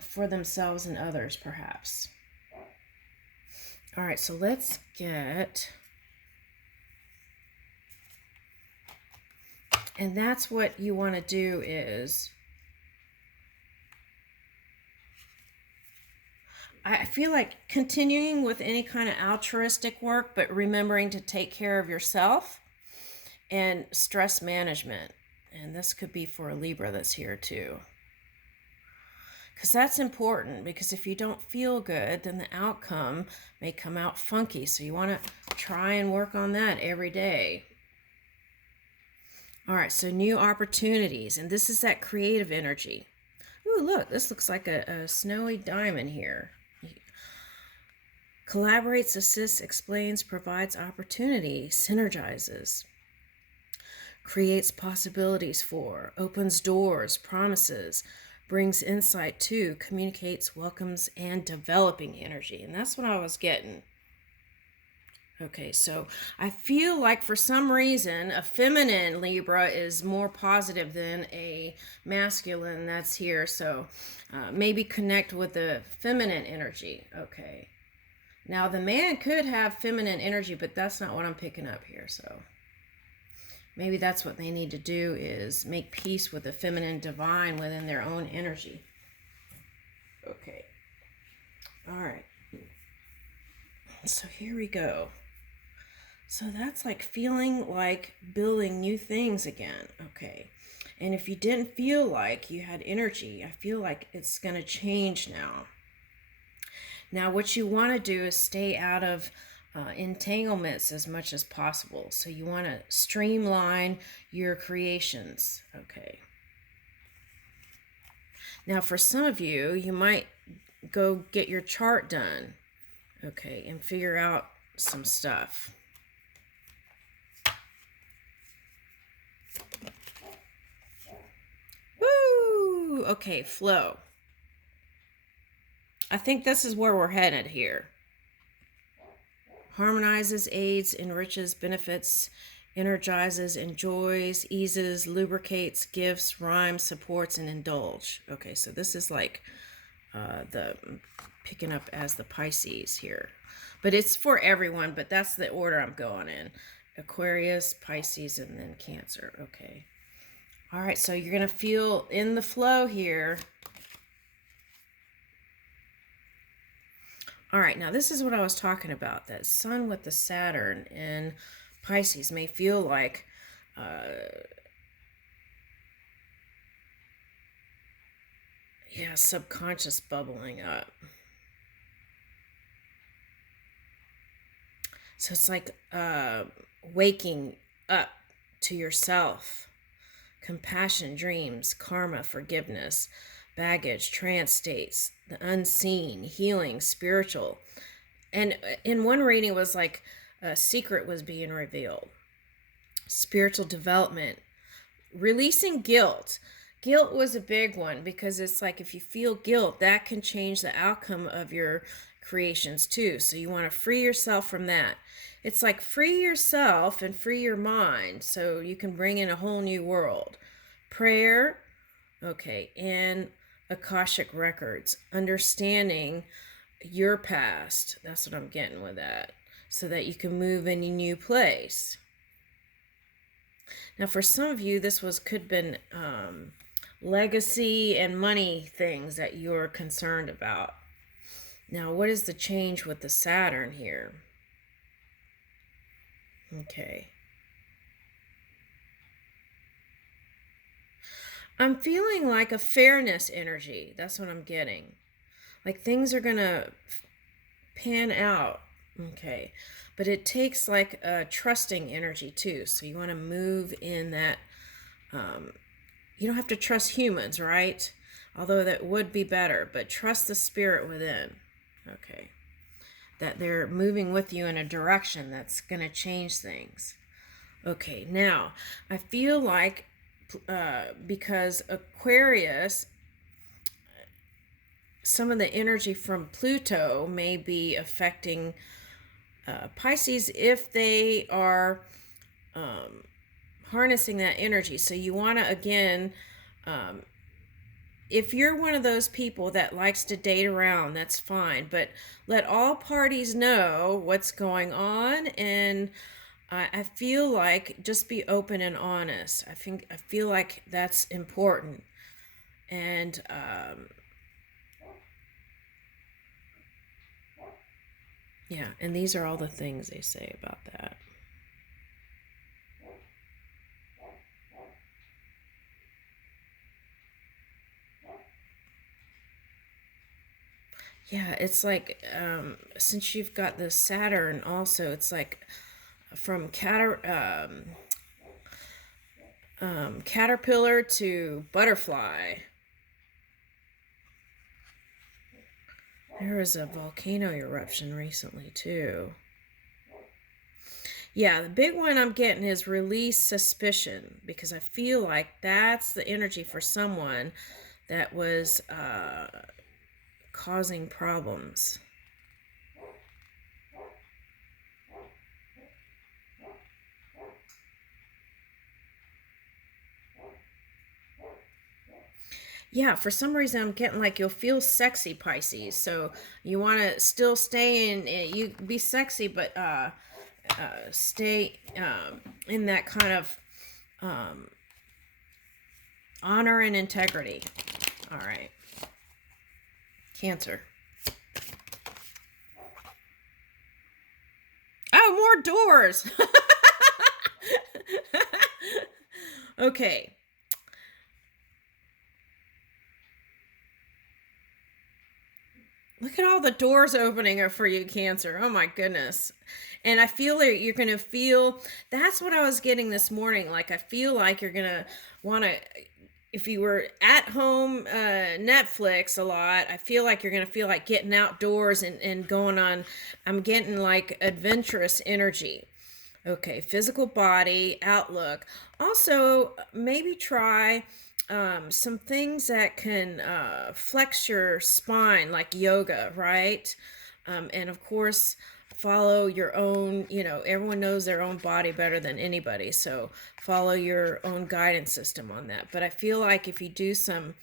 for themselves and others, perhaps. All right, so let's get... And that's what you want to do is... I feel like continuing with any kind of altruistic work, but remembering to take care of yourself and stress management. And this could be for a Libra that's here too. Because that's important, because if you don't feel good, then the outcome may come out funky. So you want to try and work on that every day. All right, so new opportunities. And this is that creative energy. Ooh, look, this looks like a snowy diamond here. Collaborates, assists, explains, provides opportunity, synergizes, creates possibilities for, opens doors, promises, brings insight to, communicates, welcomes, and developing energy. And that's what I was getting. Okay, so I feel like for some reason a feminine Libra is more positive than a masculine that's here. So maybe connect with the feminine energy. Okay. Now the man could have feminine energy, but that's not what I'm picking up here. So maybe that's what they need to do, is make peace with the feminine divine within their own energy. Okay. All right. So here we go. So that's like feeling like building new things again. Okay. And if you didn't feel like you had energy, I feel like it's going to change now. Now, what you want to do is stay out of entanglements as much as possible. So you want to streamline your creations. Okay. Now, for some of you, you might go get your chart done. Okay. And figure out some stuff. Woo! Okay, flow. I think this is where we're headed here. Harmonizes, aids, enriches, benefits, energizes, enjoys, eases, lubricates, gifts, rhymes, supports, and indulge. Okay, so this is like the picking up as the Pisces here. But it's for everyone, but that's the order I'm going in. Aquarius, Pisces, and then Cancer. Okay. All right, so you're going to feel in the flow here. All right, now this is what I was talking about. That Sun with the Saturn in Pisces may feel like subconscious bubbling up. So it's like waking up to yourself. Compassion, dreams, karma, forgiveness, baggage, trance states, the unseen, healing, spiritual. And in one reading, it was like a secret was being revealed. Spiritual development, releasing guilt. Guilt was a big one, because it's like if you feel guilt, that can change the outcome of your creations too. So you want to free yourself from that. It's like free yourself and free your mind so you can bring in a whole new world. Prayer, okay, and Akashic records, understanding your past. That's what I'm getting with that, so that you can move in a new place. Now, for some of you, this could have been legacy and money things that you're concerned about. Now, what is the change with the Saturn here? Okay. I'm feeling like a fairness energy. That's what I'm getting. Like things are going to pan out. Okay. But it takes like a trusting energy too. So you want to move in that. You don't have to trust humans, right? Although that would be better. But trust the spirit within. Okay. That they're moving with you in a direction that's going to change things. Okay, now, I feel like because Aquarius, some of the energy from Pluto may be affecting Pisces if they are harnessing that energy. So you want to, again, if you're one of those people that likes to date around, that's fine, but let all parties know what's going on. And I feel like just be open and honest. I feel like that's important. And yeah, and these are all the things they say about that. Yeah, it's like since you've got the Saturn also, it's like from caterpillar to butterfly. There was a volcano eruption recently too. Yeah, the big one I'm getting is release suspicion, because I feel like that's the energy for someone that was causing problems. Yeah, for some reason I'm getting like you'll feel sexy, Pisces. So you want to still stay in, you be sexy, but stay in that kind of honor and integrity. All right. Cancer. Oh, more doors. Okay. Look at all the doors opening up for you, Cancer. Oh my goodness. And I feel like you're going to feel, that's what I was getting this morning. Like, I feel like you're going to want to, if you were at home Netflix a lot, I feel like you're going to feel like getting outdoors and going on. I'm getting like adventurous energy. Okay, physical body, outlook. Also, maybe try some things that can flex your spine, like yoga, right? And of course, follow your own, everyone knows their own body better than anybody. So follow your own guidance system on that. But I feel like if you do some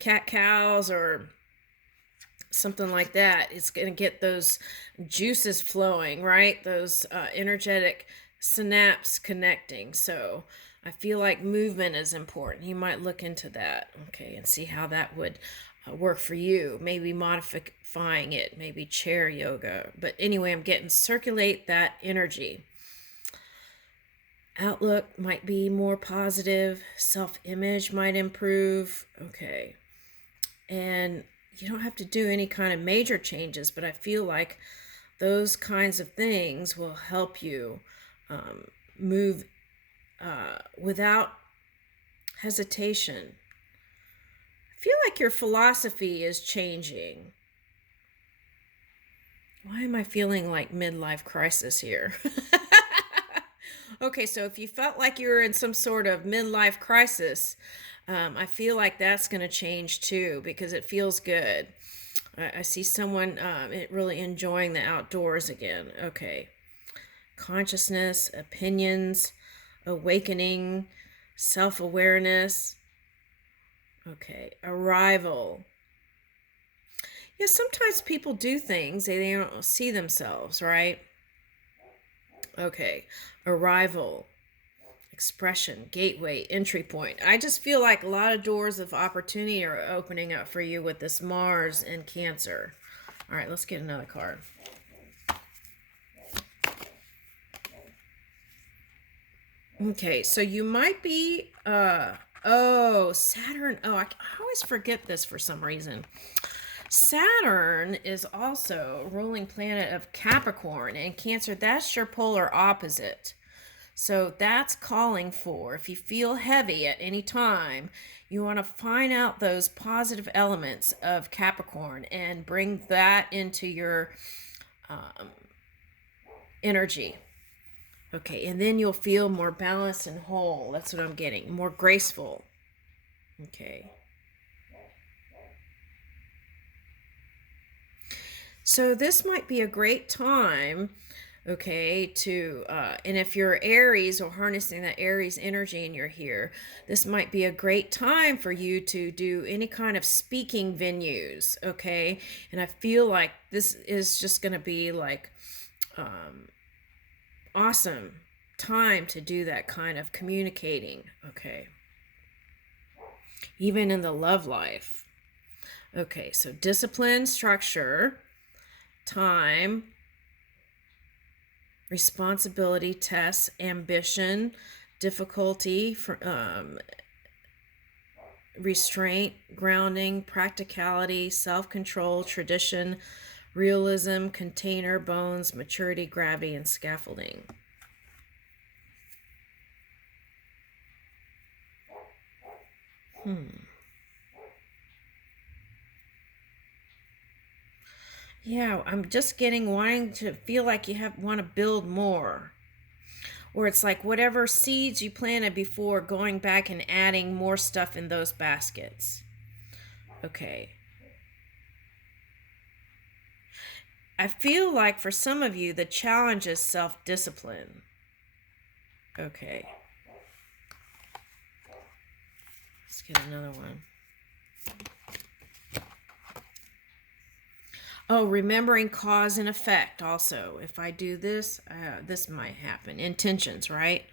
cat cows or something like that, it's going to get those juices flowing, right? Those energetic synapse connecting. So I feel like movement is important. You might look into that, okay, and see how that would work for you. Maybe modifying it, maybe chair yoga. But anyway, I'm getting circulate that energy. Outlook might be more positive. Self-image might improve. Okay. And you don't have to do any kind of major changes, but I feel like those kinds of things will help you move without hesitation. I feel like your philosophy is changing. Why am I feeling like midlife crisis here? Okay, so if you felt like you were in some sort of midlife crisis, I feel like that's going to change too, because it feels good. I see someone really enjoying the outdoors again. Okay. Consciousness, opinions, awakening, self-awareness. Okay. Arrival. Yeah, sometimes people do things they don't see themselves, right? Okay. Arrival. Expression, gateway, entry point. I just feel like a lot of doors of opportunity are opening up for you with this Mars and Cancer. All right, let's get another card. Okay, so you might be, Saturn. Oh, I always forget this for some reason. Saturn is also ruling planet of Capricorn, and Cancer, that's your polar opposite. So that's calling for, if you feel heavy at any time, you want to find out those positive elements of Capricorn and bring that into your energy. Okay, and then you'll feel more balanced and whole. That's what I'm getting. More graceful. Okay. So this might be a great time okay, to and if you're Aries or harnessing that Aries energy and you're here, this might be a great time for you to do any kind of speaking venues, okay? And I feel like this is just going to be like awesome time to do that kind of communicating, okay? Even in the love life. Okay, so discipline, structure, time, responsibility, tests, ambition, difficulty, restraint, grounding, practicality, self-control, tradition, realism, container, bones, maturity, gravity, and scaffolding. Yeah, I'm just wanting to feel like you want to build more. Or it's like whatever seeds you planted before, going back and adding more stuff in those baskets. Okay. I feel like for some of you, the challenge is self-discipline. Okay. Let's get another one. Oh, remembering cause and effect also. If I do this, this might happen. Intentions, right?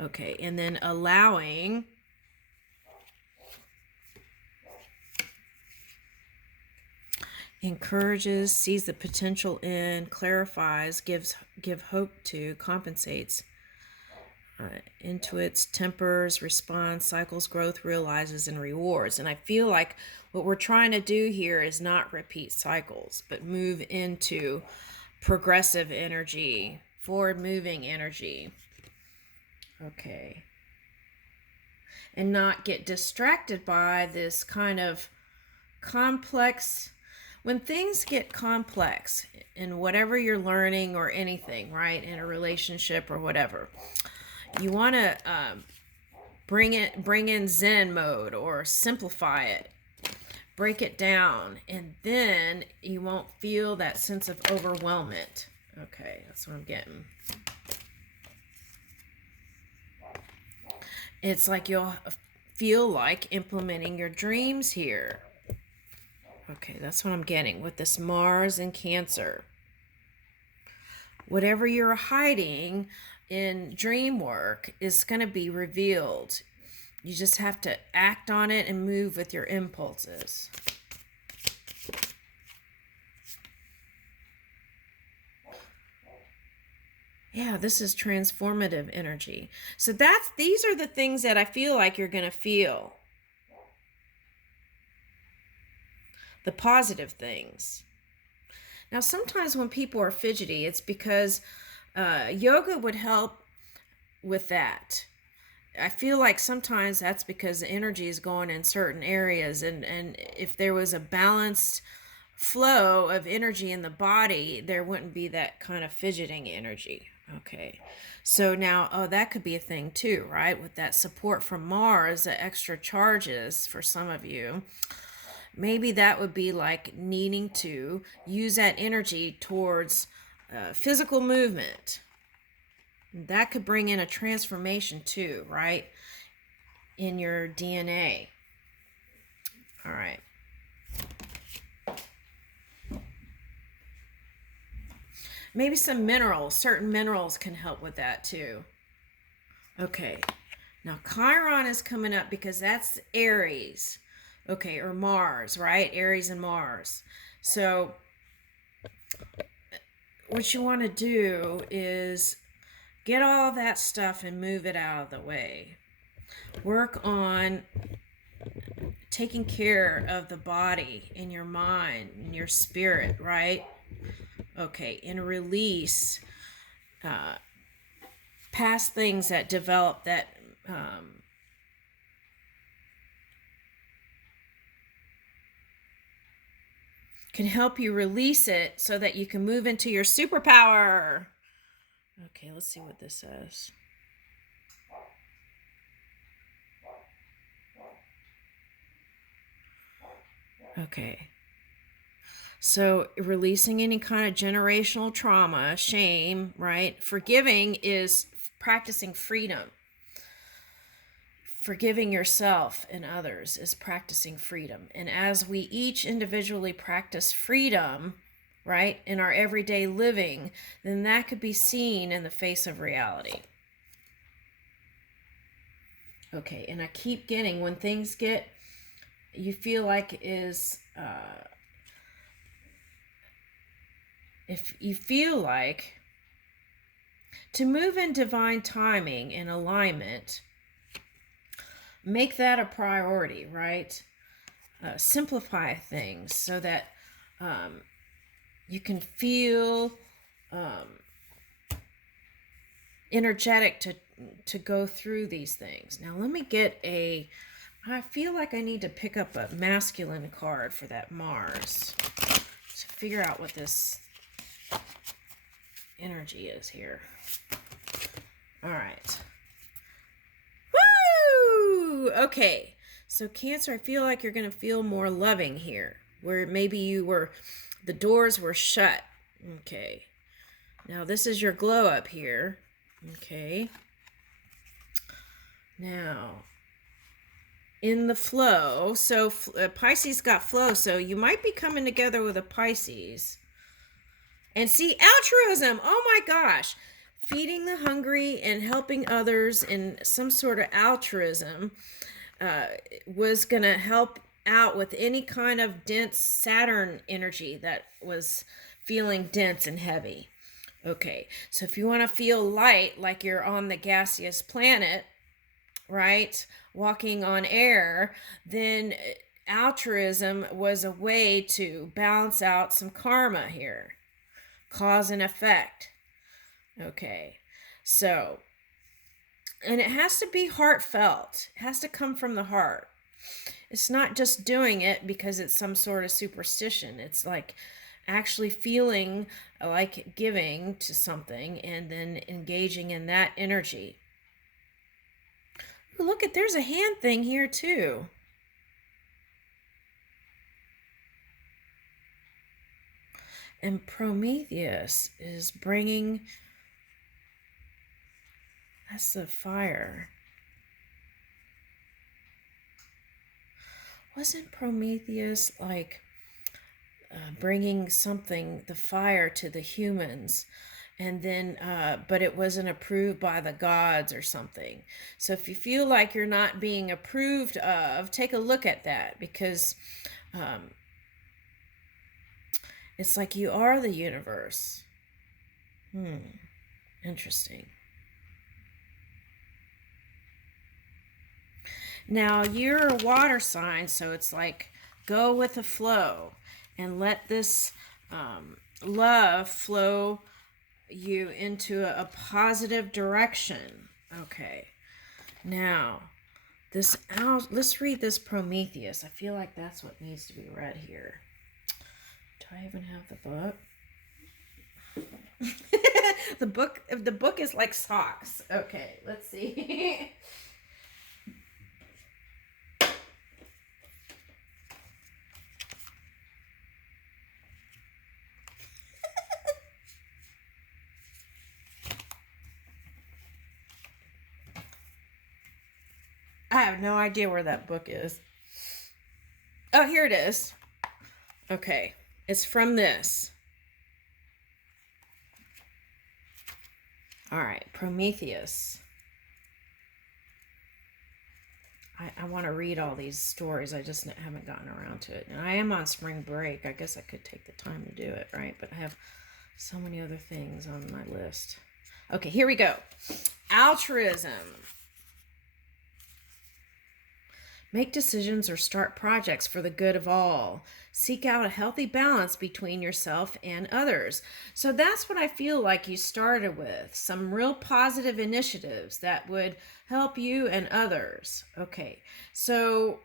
Okay, and then allowing. Encourages, sees the potential in, clarifies, give hope to, compensates, intuits, tempers, responds, cycles, growth, realizes, and rewards. And I feel like what we're trying to do here is not repeat cycles, but move into progressive energy, forward moving energy. Okay. And not get distracted by this kind of complex. When things get complex in whatever you're learning or anything, right, in a relationship or whatever, you want to bring in Zen mode or simplify it, break it down, and then you won't feel that sense of overwhelmment. Okay, that's what I'm getting. It's like you'll feel like implementing your dreams here. Okay, that's what I'm getting with this Mars and Cancer. Whatever you're hiding in dream work is going to be revealed. You just have to act on it and move with your impulses. Yeah, this is transformative energy. So these are the things that I feel like you're going to feel. The positive things. Now, sometimes when people are fidgety, it's because yoga would help with that. I feel like sometimes that's because the energy is going in certain areas, and if there was a balanced flow of energy in the body, there wouldn't be that kind of fidgeting energy. Okay, so now, that could be a thing too, right? With that support from Mars, the extra charges for some of you. Maybe that would be like needing to use that energy towards physical movement. That could bring in a transformation too, right? In your DNA. All right. Maybe some minerals, certain minerals can help with that too. Okay. Now Chiron is coming up because that's Aries. Okay, or Mars, right? Aries and Mars. So what you want to do is get all that stuff and move it out of the way. Work on taking care of the body and your mind and your spirit, right? Okay, and release past things that develop that can help you release it so that you can move into your superpower. Okay, let's see what this says. Okay. So releasing any kind of generational trauma, shame, right? Forgiving is practicing freedom. Forgiving yourself and others is practicing freedom. And as we each individually practice freedom, right, in our everyday living, then that could be seen in the face of reality. Okay, and I keep getting, when things get, you feel like is, if you feel like to move in divine timing and alignment, make that a priority, right? Simplify things so that you can feel energetic to go through these things. Now let me get I feel like I need to pick up a masculine card for that Mars to figure out what this energy is here. All right. Woo! Okay. So Cancer, I feel like you're going to feel more loving here, where maybe the doors were shut. Okay. Now this is your glow up here. Okay. Now, in the flow, so Pisces got flow, so you might be coming together with a Pisces. And see, altruism, oh my gosh. Feeding the hungry and helping others in some sort of altruism was going to help out with any kind of dense Saturn energy that was feeling dense and heavy. Okay, so if you want to feel light, like you're on the gaseous planet, right, walking on air, then altruism was a way to balance out some karma here. Cause and effect. Okay, so, and it has to be heartfelt. It has to come from the heart. It's not just doing it because it's some sort of superstition. It's like actually feeling like giving to something and then engaging in that energy. Ooh, look, there's a hand thing here too. And Prometheus is bringing, that's the fire. Wasn't Prometheus like bringing something, the fire, to the humans? And then, but it wasn't approved by the gods or something. So if you feel like you're not being approved of, take a look at that, because it's like you are the universe. Interesting. Now, you're a water sign, so it's like go with the flow and let this love flow you into a positive direction. Okay. Now, let's read this Prometheus. I feel like that's what needs to be read here. Do I even have the book? The book is like socks. Okay, let's see. I have no idea where that book is. Oh, here it is. Okay, it's from this. All right, Prometheus. I want to read all these stories. I just haven't gotten around to it. And I am on spring break. I guess I could take the time to do it, right? But I have so many other things on my list. Okay, here we go. Altruism. Make decisions or start projects for the good of all. Seek out a healthy balance between yourself and others. So that's what I feel like you started with. Some real positive initiatives that would help you and others. Okay, so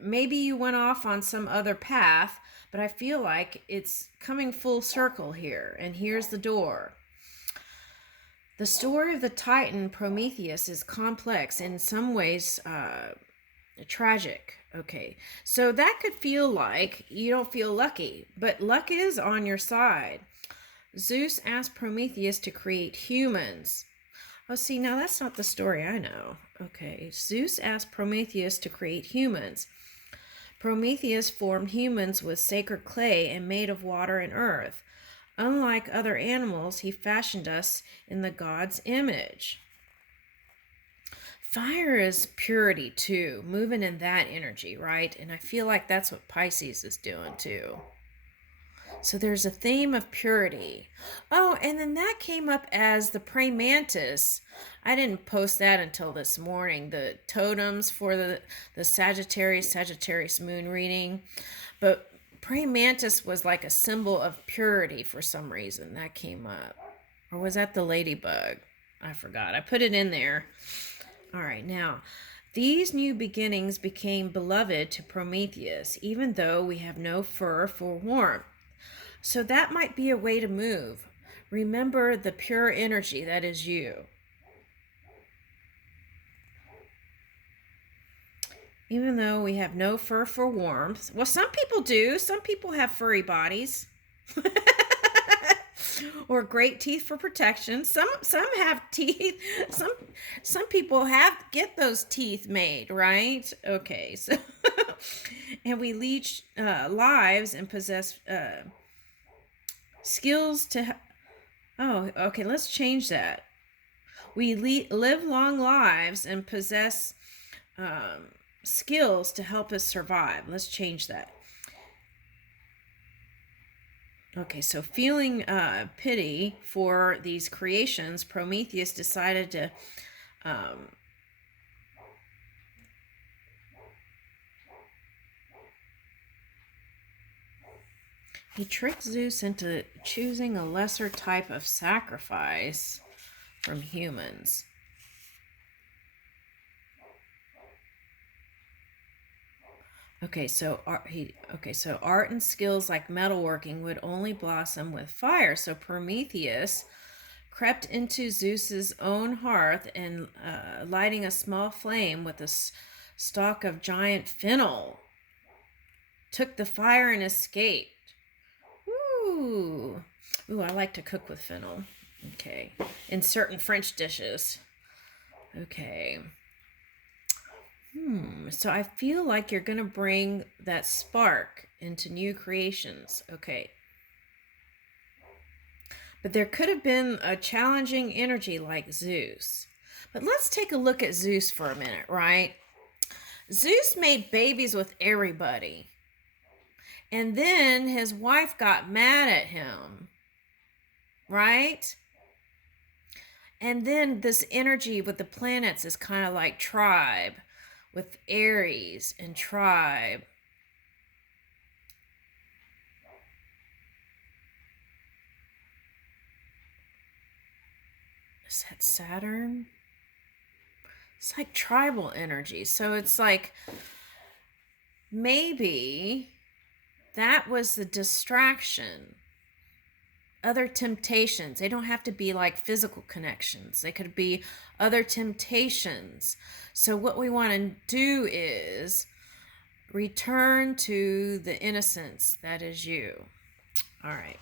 maybe you went off on some other path, but I feel like it's coming full circle here. And here's the door. The story of the Titan Prometheus is complex in some ways. Tragic. Okay. So that could feel like you don't feel lucky, but luck is on your side. Zeus asked Prometheus to create humans. Oh, see, now that's not the story I know. Okay. Zeus asked Prometheus to create humans. Prometheus formed humans with sacred clay and made of water and earth. Unlike other animals, he fashioned us in the God's image. Fire is purity too, moving in that energy, right? And I feel like that's what Pisces is doing too. So there's a theme of purity. Oh, and then that came up as the praying mantis. I didn't post that until this morning. The totems for the Sagittarius moon reading. But praying mantis was like a symbol of purity for some reason. That came up. Or was that the ladybug? I forgot. I put it in there. All right, now, these new beginnings became beloved to Prometheus, even though we have no fur for warmth. So that might be a way to move. Remember the pure energy that is you. Even though we have no fur for warmth. Well, some people do. Some people have furry bodies. Or great teeth for protection. Some have teeth. Some people get those teeth made, right? Okay, so and we lead lives and possess skills to. Oh, okay. Let's change that. We live long lives and possess skills to help us survive. Let's change that. Okay, so feeling pity for these creations, Prometheus decided to he tricked Zeus into choosing a lesser type of sacrifice from humans. Okay, so art and skills like metalworking would only blossom with fire. So Prometheus crept into Zeus's own hearth and lighting a small flame with a stalk of giant fennel, took the fire and escaped. Ooh, I like to cook with fennel. Okay, in certain French dishes. Okay. So I feel like you're going to bring that spark into new creations. Okay. But there could have been a challenging energy like Zeus. But let's take a look at Zeus for a minute, right? Zeus made babies with everybody. And then his wife got mad at him, right? And then this energy with the planets is kind of like tribe, with Aries and tribe. Is that Saturn? It's like tribal energy. So it's like maybe that was the distraction. Other temptations. They don't have to be like physical connections. They could be other temptations. So what we want to do is return to the innocence that is you. All right.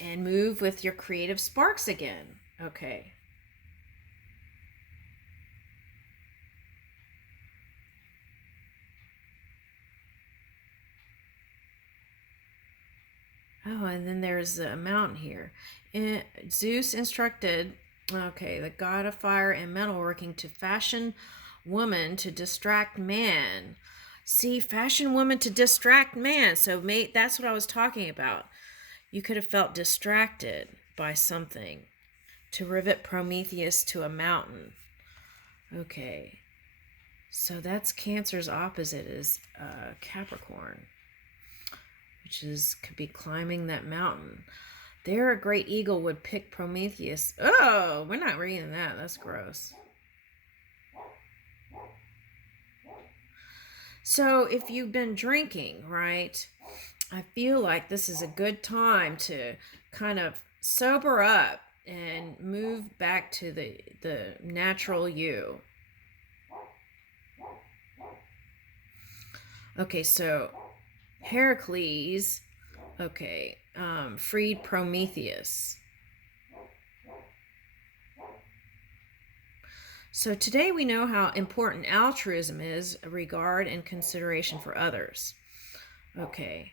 And move with your creative sparks again. Okay. Oh, and then there's a mountain here. Zeus instructed, the god of fire and metalworking, to fashion woman to distract man. See, fashion woman to distract man. So that's what I was talking about. You could have felt distracted by something to rivet Prometheus to a mountain. Okay. So that's Cancer's opposite is Capricorn, which could be climbing that mountain. There a great eagle would pick Prometheus. Oh, we're not reading that. That's gross. So if you've been drinking, right, I feel like this is a good time to kind of sober up and move back to the natural you. Okay, so Heracles, okay, freed Prometheus. So today we know how important altruism is, regard and consideration for others. Okay.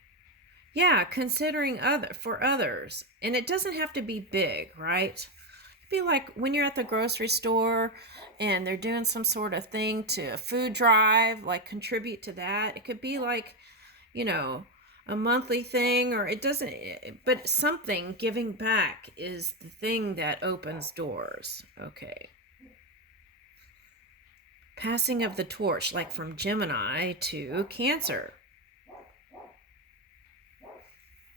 Yeah, considering for others. And it doesn't have to be big, right? It'd be like when you're at the grocery store and they're doing some sort of thing to a food drive, like contribute to that. It could be like, you know, a monthly thing, or it doesn't, but something giving back is the thing that opens doors. Okay. Passing of the torch, like from Gemini to Cancer.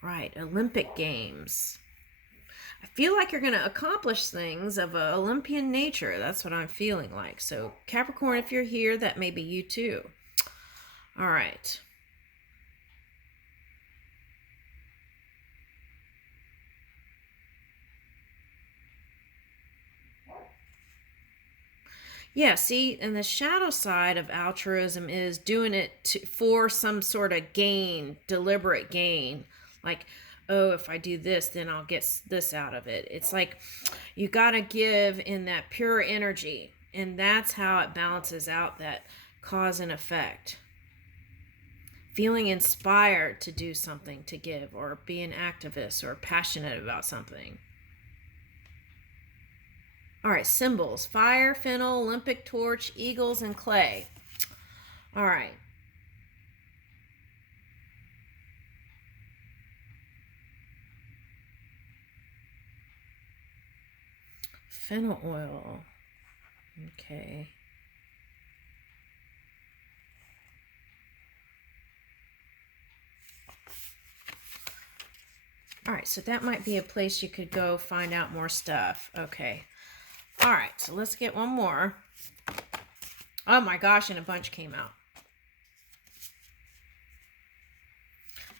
Right, Olympic Games. I feel like you're going to accomplish things of an Olympian nature. That's what I'm feeling like. So, Capricorn, if you're here, that may be you too. All right. Yeah, see, and the shadow side of altruism is doing it for some sort of gain, deliberate gain. Like, oh, if I do this, then I'll get this out of it. It's like you got to give in that pure energy, and that's how it balances out that cause and effect. Feeling inspired to do something, to give, or be an activist or passionate about something. All right, symbols: fire, fennel, Olympic torch, eagles, and clay. All right. Fennel oil. Okay. All right, so that might be a place you could go find out more stuff. Okay. All right, so let's get one more. Oh my gosh, and a bunch came out.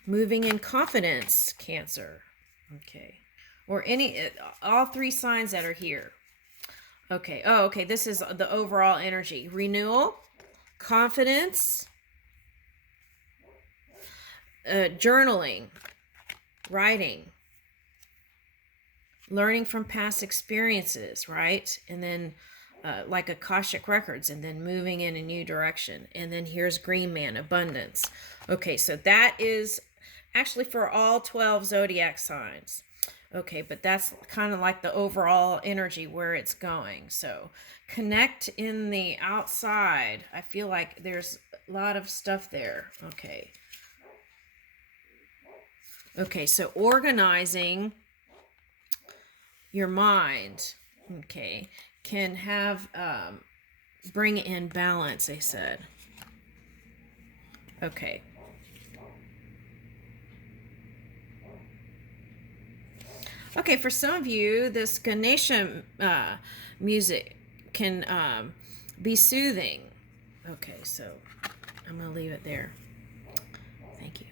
Moving in confidence, Cancer. Okay. Or all three signs that are here. Okay. Oh, okay. This is the overall energy. Renewal, confidence, journaling, writing, learning from past experiences, right? And then like Akashic Records, and then moving in a new direction. And then here's Green Man, abundance. Okay, so that is actually for all 12 zodiac signs. Okay, but that's kind of like the overall energy where it's going. So connect in the outside. I feel like there's a lot of stuff there. Okay. Okay, so organizing your mind, okay, can have bring in balance, they said. Okay. Okay, for some of you, this Ganesha music can be soothing. Okay, so I'm going to leave it there. Thank you.